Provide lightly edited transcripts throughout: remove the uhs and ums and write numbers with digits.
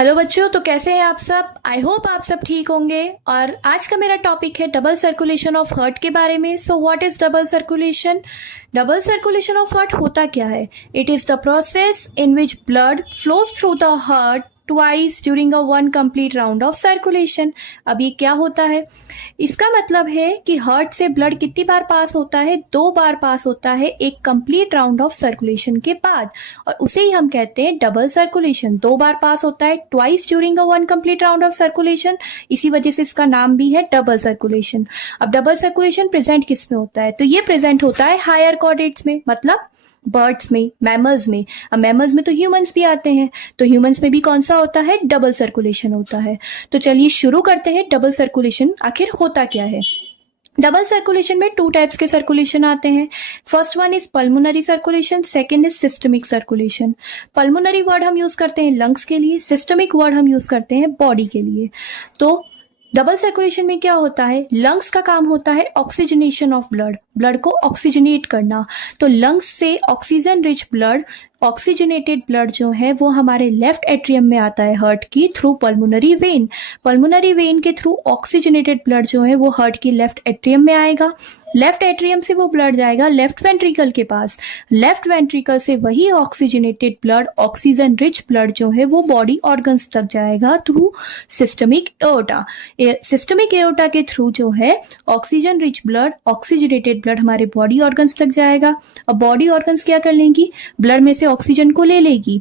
Hello बच्चों, तो कैसे हैं आप सब। आई होप आप सब ठीक होंगे। और आज का मेरा टॉपिक है डबल सर्कुलेशन ऑफ हार्ट के बारे में। So what is double circulation. Double circulation of heart होता क्या है। It is the process in which blood flows through the heart twice during a one complete round of circulation. अब ये क्या होता है, इसका मतलब है कि हार्ट से ब्लड कितनी बार पास होता है, 2 बार पास होता है एक कंप्लीट राउंड ऑफ सर्कुलेशन के बाद, और उसे ही हम कहते हैं डबल सर्कुलेशन। 2 बार पास होता है twice during a one complete round of circulation, इसी वजह से इसका नाम भी है डबल सर्कुलेशन। अब डबल सर्कुलेशन प्रेजेंट किस में होता है, तो ये प्रेजेंट होता है हायर कॉर्डेट्स में, मतलब बर्ड्स में, मैमल्स में। अब मैमल्स में तो ह्यूमंस भी आते हैं, तो ह्यूमंस में भी कौन सा होता है, डबल सर्कुलेशन होता है। तो चलिए शुरू करते हैं, डबल सर्कुलेशन आखिर होता क्या है। डबल सर्कुलेशन में 2 टाइप्स के सर्कुलेशन आते हैं। First one is pulmonary circulation, second is systemic circulation. Pulmonary word हम यूज करते हैं लंग्स के लिए, सिस्टमिक वर्ड हम यूज करते हैं बॉडी के लिए। तो डबल सर्कुलेशन में क्या होता है, लंग्स का काम होता है ऑक्सीजनेशन ऑफ ब्लड, ब्लड को ऑक्सीजनेट करना। तो लंग्स से oxygen rich blood, oxygenated blood जो है वो हमारे लेफ्ट एट्रियम में आता है हार्ट की through pulmonary vein. Pulmonary vein के थ्रू ऑक्सीजनेटेड ब्लड जो है वो हार्ट की लेफ्ट एट्रियम में आएगा। लेफ्ट एट्रियम से वो ब्लड जाएगा लेफ्ट वेंट्रिकल के पास। लेफ्ट वेंट्रिकल से वही oxygenated blood, oxygen rich blood जो है वो बॉडी ऑर्गन्स तक जाएगा through systemic aorta. Systemic aorta के थ्रू जो है oxygen rich blood, oxygenated blood हमारे बॉडी ऑर्गन्स तक जाएगा। अब बॉडी ऑर्गन्स क्या कर लेंगी, ब्लड में से ऑक्सीजन को ले लेगी,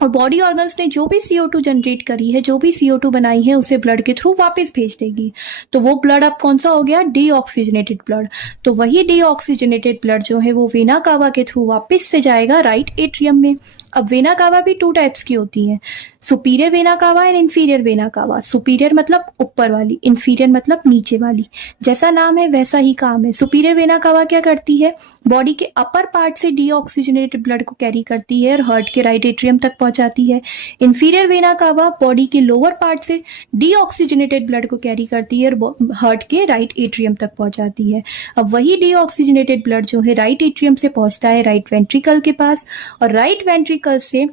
और बॉडी ऑर्गन्स ने जो भी CO2 जनरेट करी है, जो भी CO2 बनाई है, उसे ब्लड के थ्रू वापस भेज देगी। तो वो ब्लड अब कौन सा हो गया, डीऑक्सीजनेटेड ब्लड। तो वही डीऑक्सीजनेटेड ब्लड जो है वो वेना कावा के थ्रू वापस से जाएगा राइट एट्रियम में। अब वेना कावा भी 2 टाइप्स की होती है, superior vena cava and inferior vena cava. Superior मतलब ऊपर वाली, इंफीरियर मतलब नीचे वाली। जैसा नाम है वैसा ही काम है। सुपीरियर वेना कावा क्या करती है, बॉडी के अपर पार्ट से डीऑक्सीजनेटेड ब्लड को कैरी करती है और हार्ट के राइट एट्रियम तक पहुंचाती है। इंफीरियर वेना कावा बॉडी के लोअर पार्ट से डीऑक्सीजनेटेड ब्लड को कैरी करती है और हार्ट के राइट एट्रियम तक पहुंचाती है। अब वही डीऑक्सीजनेटेड ब्लड जो है राइट एट्रियम से पहुंचता है राइट वेंट्रिकल के पास, और राइट वेंट्रिकल से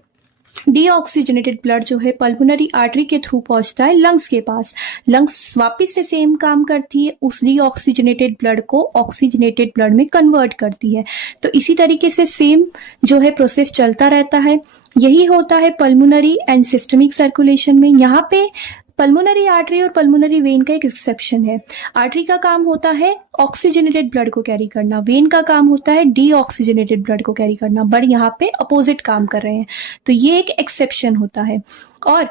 डीऑक्सीजनेटेड ब्लड जो है पल्मोनरी आर्टरी के थ्रू पहुंचता है लंग्स के पास। लंग्स वापस से सेम काम करती है, उस डीऑक्सीजनेटेड ब्लड को ऑक्सीजनेटेड ब्लड में कन्वर्ट करती है। तो इसी तरीके से सेम जो है प्रोसेस चलता रहता है। यही होता है पल्मोनरी एंड सिस्टमिक सर्कुलेशन में। यहाँ पे पल्मोनरी आर्टरी और पल्मोनरी वेन का एक एक्सेप्शन है। आर्टरी का काम होता है ऑक्सीजनेटेड ब्लड को कैरी करना, वेन का काम होता है डीऑक्सीजनेटेड ब्लड को कैरी करना, बट यहाँ पे अपोजिट काम कर रहे हैं, तो ये एक एक्सेप्शन होता है। और